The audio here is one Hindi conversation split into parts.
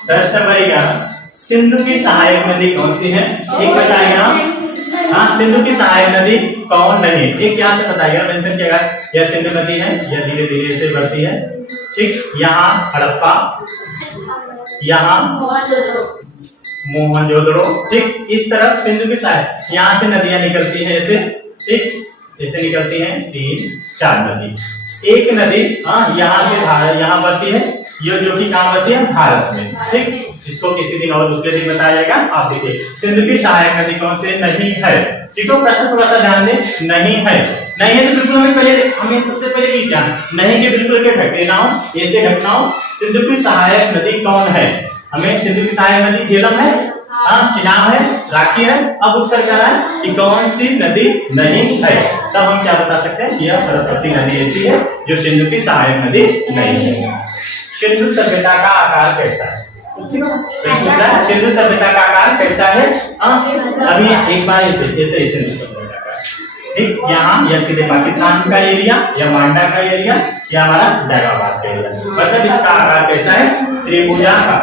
प्रश्न नंबर 11, सिंधु की सहायक नदी कौन सी है? एक बताएगा। हाँ, सिंधु की सहायक नदी कौन नहीं? एक यहाँ से बताइएगा, मेंशन किया यह सिंधु नदी है, यह धीरे धीरे से बढ़ती है। ठीक, यहाँ हड़प्पा, यहाँ मोहनजोदड़ो। ठीक, इस तरफ सिंधु की सहायक, यहाँ से नदियां निकलती हैं ऐसे। ठीक, ऐसे निकलती हैं 3-4 नदी। एक नदी यहाँ से यहाँ बढ़ती है, ये जो कि कहाँ बढ़ती है? भारत में। ठीक, इसको किसी दिन और दूसरे दिन बताया जाएगा। आप देखिए, सिंधु की सहायक नदी कौन से नहीं है? ठीक है, प्रश्न थोड़ा सा ध्यान दें, नहीं है। नहीं है तो बिल्कुल हमें सबसे पहले ये ध्यान, नहीं के बिल्कुल के ढक देना हो, ऐसे ढकना हो। सिंधु की सहायक नदी कौन है? हमें सिंधु की सहायक नदी झेलम है, चिनाब है, राखी है। अब उत्तर क्या है कि कौन सी नदी नहीं है? तब हम क्या बता सकते हैं? यह सरस्वती नदी ऐसी है जो सिंधु की सहायक नदी नहीं है। सिंधु सभ्यता का आकार कैसा है? सिंधु सभ्यता का आकार कैसा है? अभी एक बार ऐसे सिंधु सभ्यता का, ठीक, यहाँ यह सीधे पाकिस्तान का एरिया, यह मांडा का एरिया, यह हमारा जैगाबाद का एरिया। मतलब इसका आकार कैसा है? त्रिभुजा का।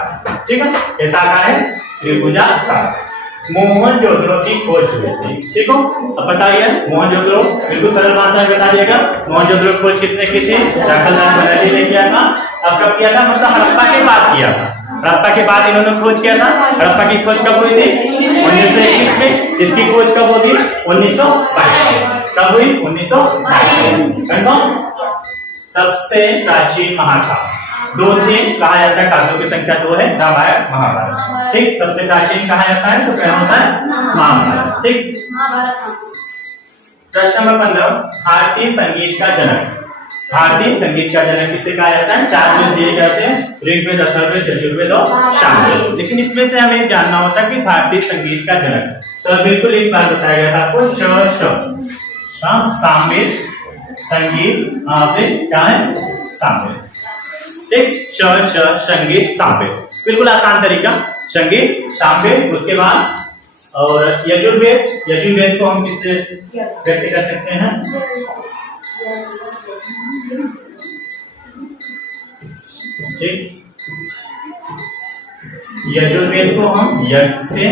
ठीक है, कैसा आकार है? त्रिभुजा का। मोहनजोदड़ो की खोज हुई थी। ठीक हो, अब बताइए मोहनजोदड़ो, बिल्कुल सरल भाषा में बता दिएगा। मोहनजोदड़ो की खोज कितने की थी? दाखलदास बनर्जी ने किया था। अब कब किया था? मतलब हड़प्पा के बाद किया था। हड़प्पा के बाद इन्होंने खोज किया था। हड़प्पा की खोज कब हुई थी? 1921 में। इसकी खोज कब होगी? 1922। कब हुई? 1922। सबसे प्राचीन महाकाव्य 2-3 कहा जाता है, काव्यों की संख्या 2 है, रामायण महाभारत। ठीक, सबसे प्राचीन कहा जाता है तो क्या होता है? महाभारत। ठीक, प्रश्न नंबर 15, भारतीय संगीत का जनक। भारतीय संगीत का जनक किसे कहा जाता है? 4 वेद दिए जाते हैं, ऋग्वेद, अथर्ववेद, यजुर्वेद और सामवेद। लेकिन इसमें से हमें जानना होता है कि भारतीय संगीत का जनक, तो बिल्कुल एक बार बताया गया था आपको, सामवेद संगीत क्या है? सामवेद। ठीक, संगीत सामवेद, बिल्कुल आसान तरीका, संगीत सामवेद। उसके बाद और यजुर्वेद को हम किससे व्यक्त कर सकते हैं? ठीक, यजुर्वेद को हम यज्ञ से,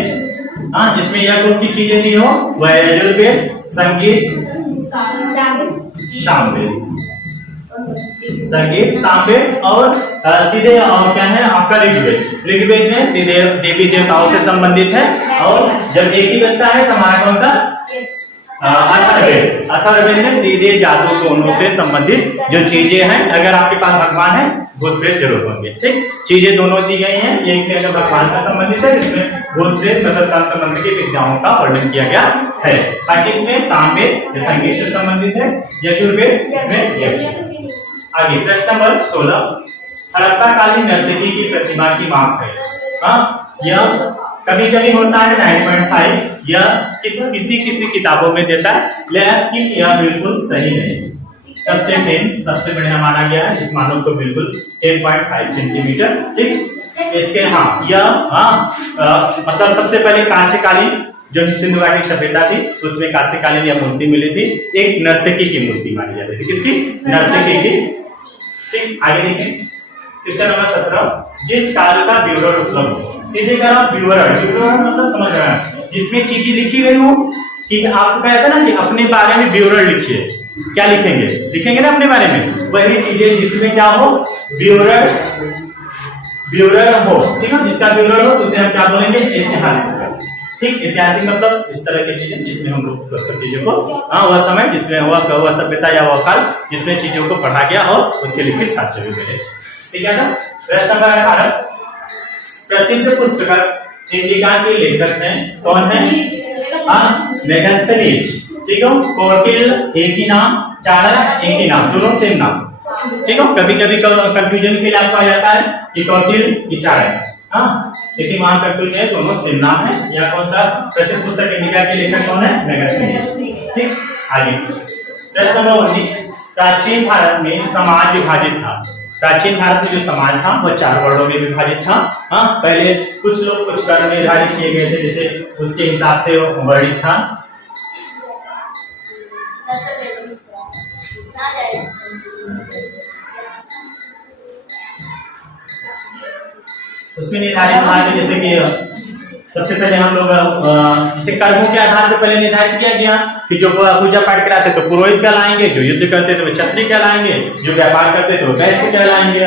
जिसमें यज्ञ की चीजें दी हो वह यजुर्वेद। संगीत सामवेद, संगीत सामवेद। और सीधे और क्या है आपका? ऋग्वेद। ऋग्वेद में सीधे देवी देवताओं से संबंधित है। और जब एक ही बचता है तो हमारा कौन सा? अथर्ववेद। अथर्ववेद में सीधे जादू टोनों से संबंधित जो चीजें हैं, अगर आपके पास भगवान है भूत प्रेत जरूर होंगे। ठीक, चीजें दोनों दी गई हैं, एक में भगवान से संबंधित है, जिसमें भूत प्रेत मतलब तंत्र मंत्र की विद्याओं का वर्णन किया गया है। बाकी इसमें सामवेद संगीत से संबंधित है, यजुर्वेद इसमें यज्ञ। आगे प्रश्न नंबर 16, हड़प्पा कालीन नर्तकी की प्रतिभा की माप है। यह कभी कभी होता है 9.5, यह किसी किताबों में देता है, लेकिन यह बिल्कुल सही नहीं। सबसे बढ़िया माना गया है इस मानव को बिल्कुल 10.5 सेंटीमीटर। ठीक, इसके मतलब सबसे पहले कांस्यकालीन जो सिंधु घाटी सभ्यता थी उसमें कांस्यकालीन यह मूर्ति मिली थी, एक नर्तकी की मूर्ति मानी जाती थी। किसकी? नर्तकी की। ठीक, आगे देखें क्वेश्चन नंबर 17, जिस कार्य का विवरण उपलब्ध, सीधे का विवरण मतलब समझ रहे हैं, जिसमें चीजें लिखी गई हो कि आपको कहता है ना कि अपने बारे में विवरण लिखिए। क्या लिखेंगे ना अपने बारे में, वही चीजें जिसमें क्या हो? विवरण हो। ठीक है, जिसका विवरण हो तो उसे हम क्या बोलेंगे? ऐतिहासिक। ठीक, ऐतिहासिक मतलब इस तरह की चीजें जिसमें हम लोग चीजों को वह समय जिसमें वह सभ्यता या वह काल जिसमें चीजों को पढ़ा गया और उसके लिखित साक्ष्य भी मिले। ठीक है ना। प्रश्न नंबर 18, प्रसिद्ध पुस्तक इंडिका के लेखक हैं, कौन है? मेगास्थनीज। ठीक है, कौटिल्य एक ही नाम, चाणक्य एक ही नाम, दोनों सेम नाम। ठीक है, कभी कभी कंफ्यूजन के लिए आपको आ जाता है कि कौटिल्य की चाणक्य, लेकिन वहां कंफ्यूजन है, दोनों सेम नाम है। या कौन सा प्रसिद्ध पुस्तक इंडिका के लेखक कौन है? मेगास्थनीज। ठीक, आगे प्रश्न नंबर 19, प्राचीन भारत में समाज विभाजित था। प्राचीन भारत में जो समाज था वह 4 वर्णों में विभाजित था। पहले कुछ लोग कुछ वर्ण निर्धारित किए गए थे, जैसे उसके हिसाब से वर्णित था। उसमें निर्धारित भाग में जैसे कि सबसे पहले हम लोग इसे कर्मों के आधार पर पहले निर्धारित किया गया कि जो पूजा पाठ कराते तो पुरोहित कहलाएंगे, जो युद्ध करते तो वे क्षत्रिय कहलाएंगे, जो व्यापार करते तो वैश्य कहलाएंगे।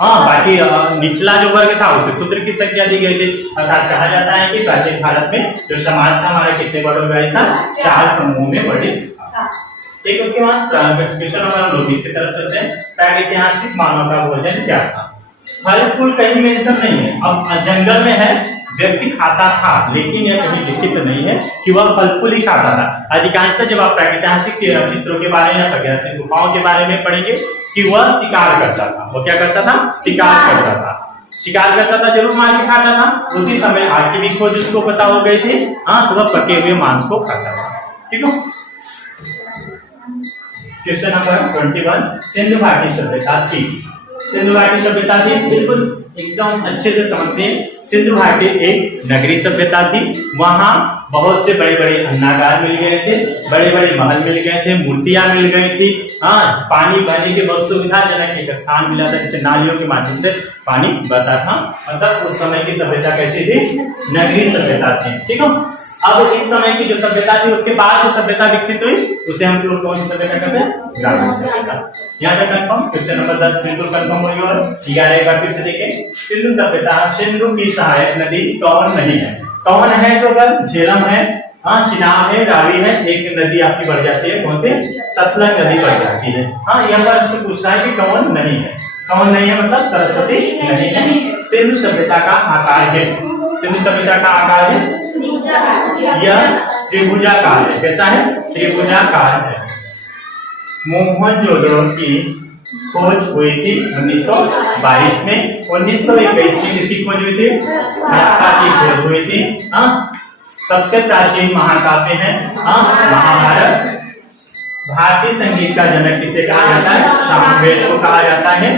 हाँ, बाकी निचला जो वर्ग था उसे शूद्र की संज्ञा दी गई थी। अर्थात कहा जाता है कि प्राचीन भारत में जो समाज था हमारा कितने वर्गों में था, 4 समूहों में वर्णित था। ठीक, उसके बाद क्वेश्चन नंबर 29 की तरफ चलते हैं। प्रागैतिहासिक मानव का भोजन क्या था? फल फूल कहीं मेंशन नहीं है। अब जंगल में है, व्यक्ति खाता था, लेकिन यह कहीं लिखित नहीं है कि वह फल फूल ही खाता था। अधिकांशतः जब आप प्रागैतिहासिक चित्रों के बारे में, प्रागैतिहासिक गुफाओं के बारे में पढ़ेंगे कि वह शिकार करता था। वो क्या करता था? शिकार करता था। शिकार करता था, जरूर मार के खाता था। उसी समय आग की भी खोज उसको पता हो गई थी। हाँ, तो वह पके हुए मांस को खाता था। ठीक है। क्वेश्चन नंबर 21, सिंधु घाटी सभ्यता थी। सिंधु घाटी सभ्यता थी, बिल्कुल एकदम अच्छे से समझते हैं। सिंधु घाटी एक नगरी सभ्यता थी। वहां बहुत से बड़े बड़े अन्नागार मिल गए थे, बड़े बड़े महल मिल गए थे, मूर्तियां मिल गई थी। हाँ, पानी बहने की बहुत सुविधाजनक एक स्थान मिला था, जिसे नालियों के माध्यम से पानी बहता था। मतलब उस समय की सभ्यता कैसी थी? नगरी सभ्यता थी। ठीक है। अब इस समय की जो सभ्यता थी, उसके बाद जो सभ्यता विकसित हुई उसे हम लोग कौन सी सभ्यता कहते हैं? ग्रामीण सभ्यता। यहाँ तक कंफर्म। क्वेश्चन नंबर 10 बिल्कुल कंफर्म हुई। और 11 एक बार फिर से देखें। सिंधु सभ्यता, सिंधु की सहायक नदी कौन नहीं है? कौन है? तो अगर झेलम है, हाँ, चिनाब है, रावी है, एक नदी आपकी बढ़ जाती है। कौन सी? सतलज नदी बढ़ जाती है। हाँ, यहाँ पर पूछ रहा है कि कौन नहीं है। कौन नहीं है मतलब सरस्वती नहीं है। सिंधु सभ्यता का आकार है, सिंधु सभ्यता का आकार है, यह त्रिभुजाकार है। कैसा है? त्रिभुजाकार है। मोहनजोदड़ो की खोज हुई थी 1922 में। 1921 में किसकी खोज हुई थी? हड़प्पा की खोज हुई थी। हाँ, सबसे प्राचीन महाकाव्य है महाभारत। भारतीय संगीत का जनक किसे कहा जाता है? सामवेद को कहा जाता है।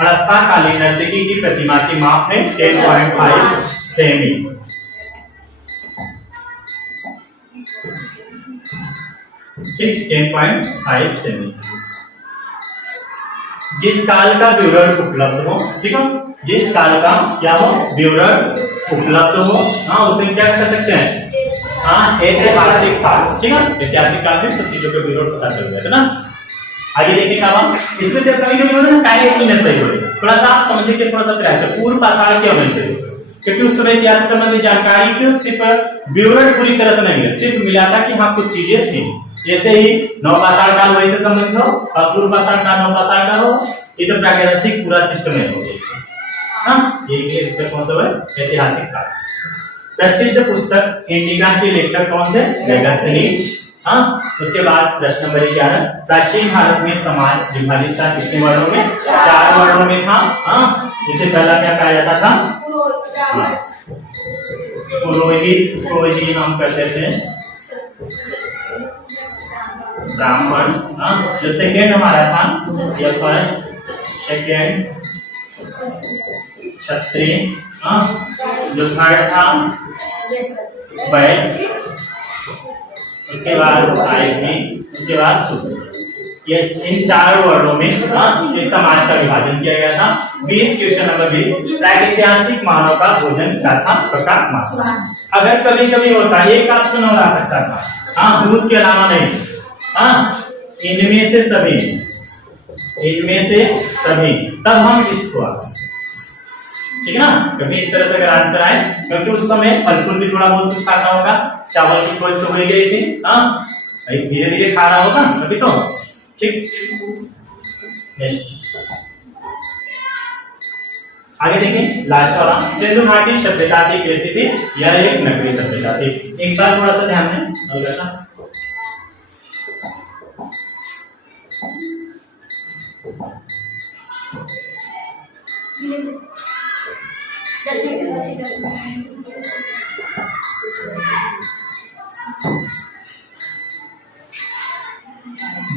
हड़प्पा कालीन नर्तकी की प्रतिमा की माप है 10.5 सेमी। ठीक, 10.5 सेमी। जिस काल का विवरण उपलब्ध हो, ठीक है, जिस काल का क्या हो? विवरण उपलब्ध हो, हाँ, उसे क्या कह सकते हैं? हाँ, ऐतिहासिक काल। ठीक है, ऐतिहासिक काल में सब चीजों का विवरण पता चल गया था ना। आगे देखेंगे हम इसमें जब कभी कभी होता है ना, काहे की सही हो, थोड़ा सा आप समझिए कि थोड़ा सा प्रयास करें। पूर्व पाषाण क्यों नहीं सही? क्योंकि उस समय इतिहास से संबंधित जानकारी की सिर्फ विवरण पूरी तरह से नहीं मिला, सिर्फ मिला था कि हाँ कुछ चीजें थी। जैसे ही नवपाषाण काल वही से संबंधित हो, और पूर्व पाषाण काल नवपाषाण काल हो, ये तो प्रागैतिहासिक पूरा सिस्टम है हो गया। हाँ, ये कौन सा है? ऐतिहासिक काल। प्रसिद्ध पुस्तक इंडिका के लेखक कौन थे? मेगास्थनीज। हाँ, उसके बाद प्रश्न नंबर 11, प्राचीन भारत में समाज विभाजित था कितने वर्णों में? 4 वर्णों में था। हाँ, जिसे पहला क्या कहा जाता था? पुरोहित को ही हम कहते थे ब्राह्मण। हाँ, जो सेकेंड हमारा था, यह फर्स्ट, सेकेंड क्षत्रिय। हाँ, जो थर्ड था वैश्य, उसके बाद आयती, उसके बाद शूद्र। ये इन 4 वर्णों में इस समाज का विभाजन किया गया था। 20 क्वेश्चन नंबर 20, प्रागैतिहासिक मानव का भोजन क्या था? प्रकार मांस। अगर कभी कभी होता है एक ऑप्शन और आ सकता था, हाँ, दूध के अलावा नहीं। हाँ, इनमें से सभी, इनमें से सभी, तब हम इसको, ठीक है ना। कभी इस तरह से अगर आंसर आए, क्योंकि उस समय फल फूल भी थोड़ा बहुत कुछ खाता होगा, चावल की खोज तो हो गई थी। हाँ, धीरे धीरे खा रहा होगा अभी तो। ठीक, नेक्स्ट आगे देखें, लास्ट वाला। सिंधु घाटी सभ्यता थी कैसी थी? यह एक नगरीय सभ्यता थी। एक बार थोड़ा सा ध्यान दें,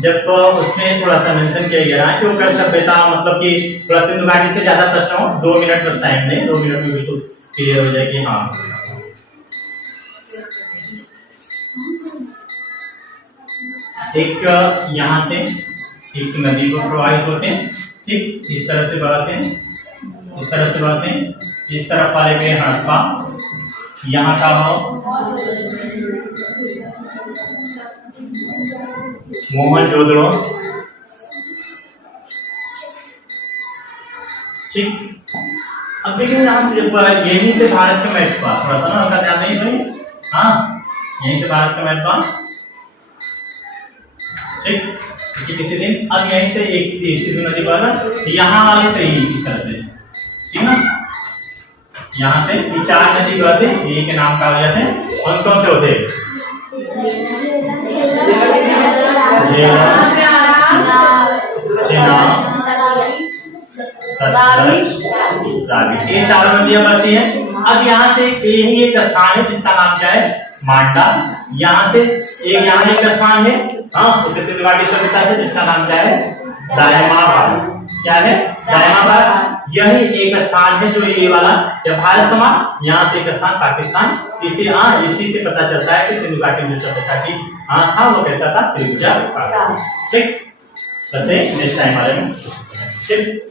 जब उसमें थोड़ा सा मेंशन किया गया कि वो सभ्यता मतलब कि थोड़ा सिंधु घाटी से ज्यादा प्रश्न हो, 2 मिनट बस टाइम दें, 2 मिनट में बिल्कुल क्लियर हो जाए कि हाँ। एक यहाँ से एक नदी को प्रवाहित होते हैं, ठीक, इस तरह से बहते हैं, इस तरह से बहते हैं, इस तरफ वाले पे हड़प्पा, यहाँ का हो मोहनजोदड़ो। ठीक, अब देखिए यहाँ से यहीं से भारत का मैप पा, थोड़ा सा ना हल्का ध्यान नहीं भाई। हाँ, यहीं से भारत का मैप पा। ठीक, देखिए किसी दिन अब यहीं से एक सिंधु नदी पर यहाँ वाले से ही इस तरह से, ठीक ना, यहाँ से ये 4 नदी बहते हैं, ये के नाम कहा जाते हैं। कौन कौन से होते हैं? रावी, ये 4 नदियां बहती हैं। अब यहाँ से यही एक स्थान है जिसका नाम क्या है? मांडा। यहाँ से यहाँ एक स्थान है, हाँ, उसे सिंधु घाटी सभ्यता से, जिसका नाम क्या है? दायमाबाद। क्या है? दायमाबाद। यही एक स्थान है जो ये वाला, जब भारत समा, यहाँ से एक स्थान पाकिस्तान। इसी से पता चलता है कि सिंधु घाटी में सभ्यता की था वो कैसा था? त्रिभुजा। ठीक, बस नेक्स्ट टाइम वाले में। ठीक।